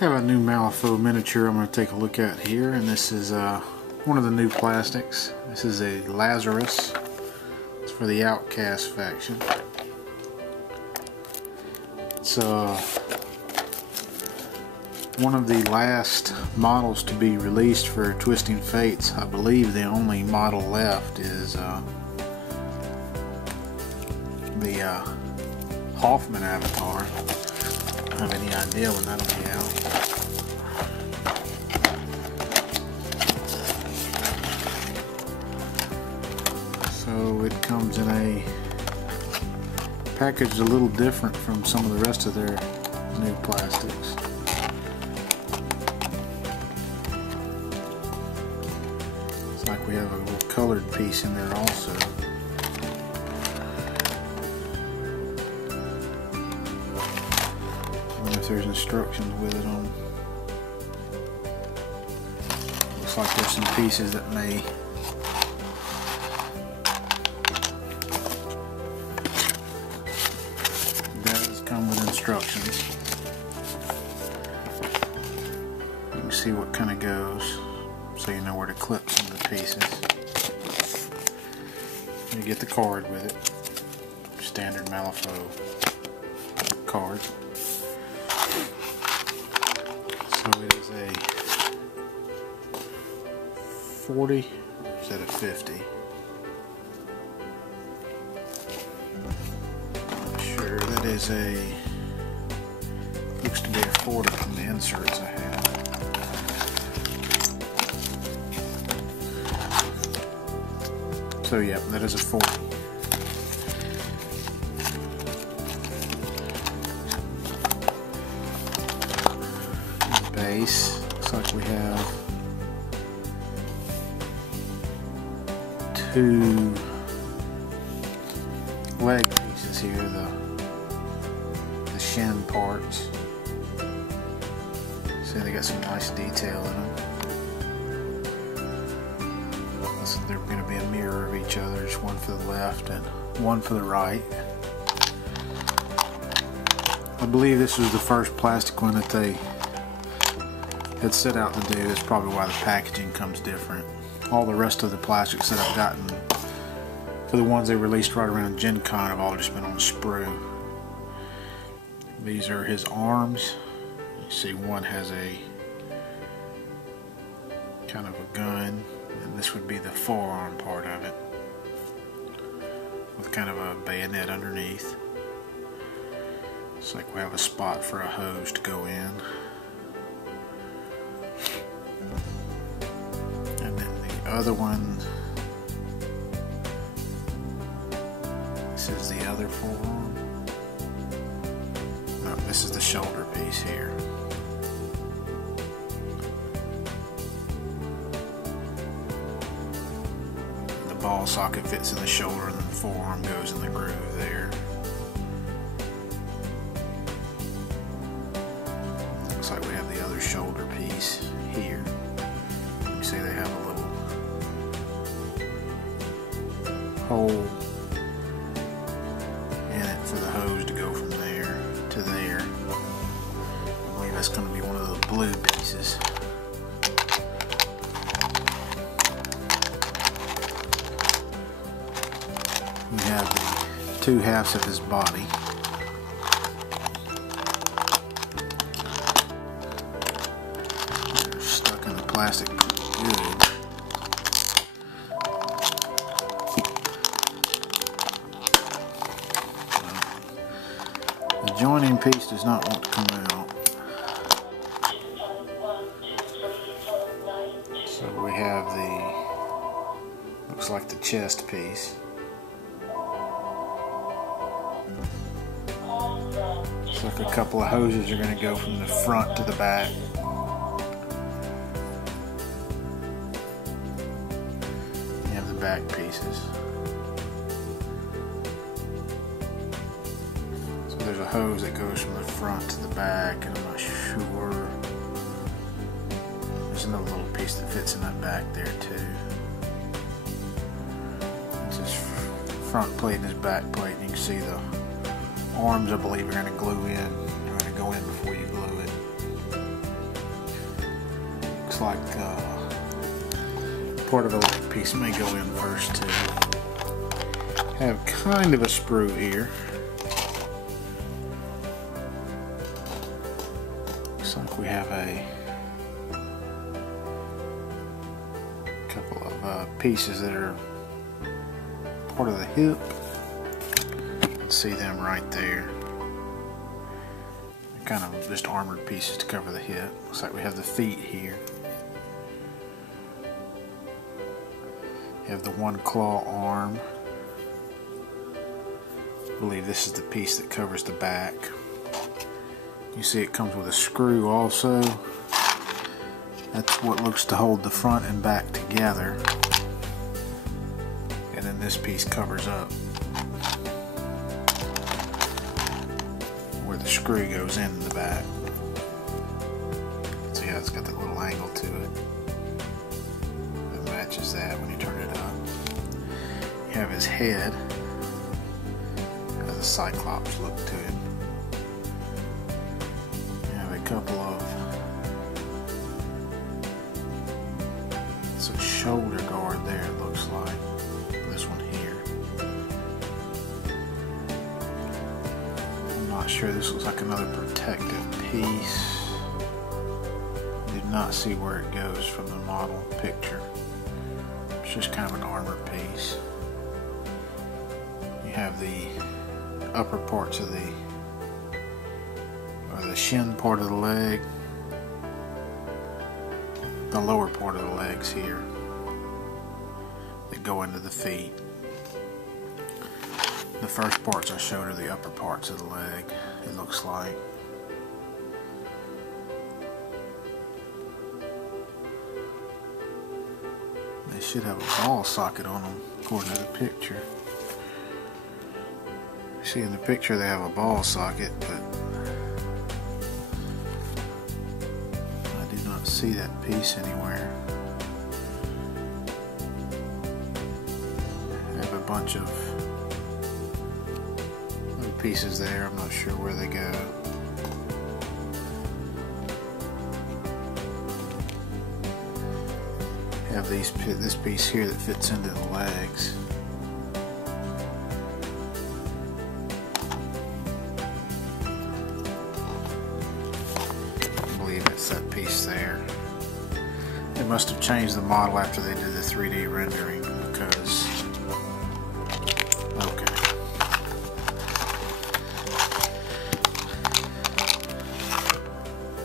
Have a new Malifaux miniature I'm going to take a look at here, and this is one of the new plastics. This is a Lazarus. It's for the Outcast faction. It's one of the last models to be released for Twisting Fates. I believe the only model left is the Hoffman avatar. I don't have any idea when that'll be out. So it comes in a package a little different from some of the rest of their new plastics. It's like we have a little colored piece in there also. There's instructions with it on. Looks like there's some pieces that may does come with instructions. You can see what kind of goes, so you know where to clip some of the pieces. You get the card with it, standard Malifaux card. So it is a 40 instead of 50. Not sure. That is a, looks to be a 40 from the inserts I have. So yep, that is a 40. Base. Looks like we have two leg pieces here, the shin parts. See, they got some nice detail in them. They're going to be a mirror of each other, just one for the left and one for the right. I believe this was the first plastic one that they had set out to do. That's probably why the packaging comes different. All the rest of the plastics that I've gotten for the ones they released right around Gen Con have all just been on sprue. These are his arms. You see one has a kind of a gun, and this would be the forearm part of it with kind of a bayonet underneath. Looks like we have a spot for a hose to go in. And then the other one, this is the other forearm. No, this is the shoulder piece here. The ball socket fits in the shoulder, and then the forearm goes in the groove there. Looks like we have the other shoulder piece here. You see they have a little hole in it for the hose to go from there to there. I believe that's going to be one of those blue pieces. We have the two halves of his body. They're stuck in the plastic pretty good. The joining piece does not want to come out. So we have the, looks like the chest piece. Looks like a couple of hoses are going to go from the front to the back. You have the back pieces. So there's a hose that goes from the front to the back, and I'm not sure. There's another little piece that fits in that back there too. It's his front plate and his back plate, and you can see the arms, I believe, are going to glue in. They're going to go in before you glue it. looks like part of a leg piece may go in first too. Have kind of a sprue here. Looks like we have a couple of pieces that are part of the hip. You can see them right there. They're kind of just armored pieces to cover the hip. Looks like we have the feet here. You have the one claw arm. I believe this is the piece that covers the back. You see it comes with a screw also. That's what looks to hold the front and back together. And then this piece covers up where the screw goes in the back. So yeah, it's got that little angle to it that matches that when you turn it up. You have his head. Has a cyclops look to him. You have a couple of shoulder guard there, it looks like. This one here. I'm not sure, this looks like another protective piece. Did not see where it goes from the model picture. It's just kind of an armor piece. You have the upper parts of the shin part of the leg, the lower part of the legs here that go into the feet. The first parts I showed are the upper parts of the leg, it looks like. They should have a ball socket on them according to the picture. See, in the picture they have a ball socket, but I do not see that piece anywhere. I have a bunch of little pieces there, I'm not sure where they go. Have this piece here that fits into the legs. I believe it's that piece there. They must have changed the model after they did the 3D rendering because... okay.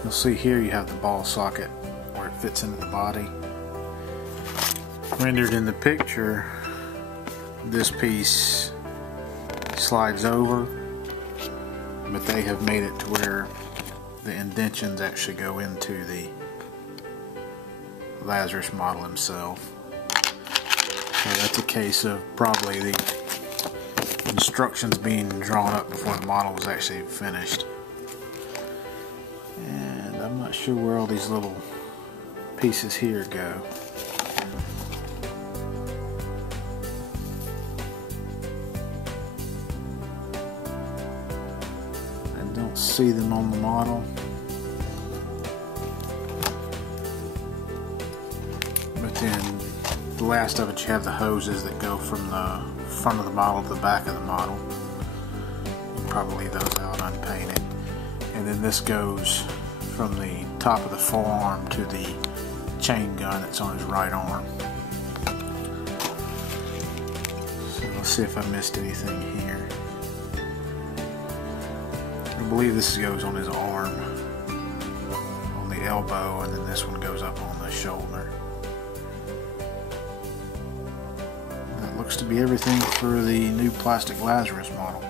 You'll see here you have the ball socket where it fits into the body. Rendered in the picture, this piece slides over, but they have made it to where the indentions actually go into the Lazarus model himself. So that's a case of probably the instructions being drawn up before the model was actually finished. And I'm not sure where all these little pieces here go. See them on the model, but then the last of it, you have the hoses that go from the front of the model to the back of the model. You can probably leave those out unpainted, and then this goes from the top of the forearm to the chain gun that's on his right arm. So let's see if I missed anything here. I believe this goes on his arm, on the elbow, and then this one goes up on the shoulder. That looks to be everything for the new plastic Lazarus model.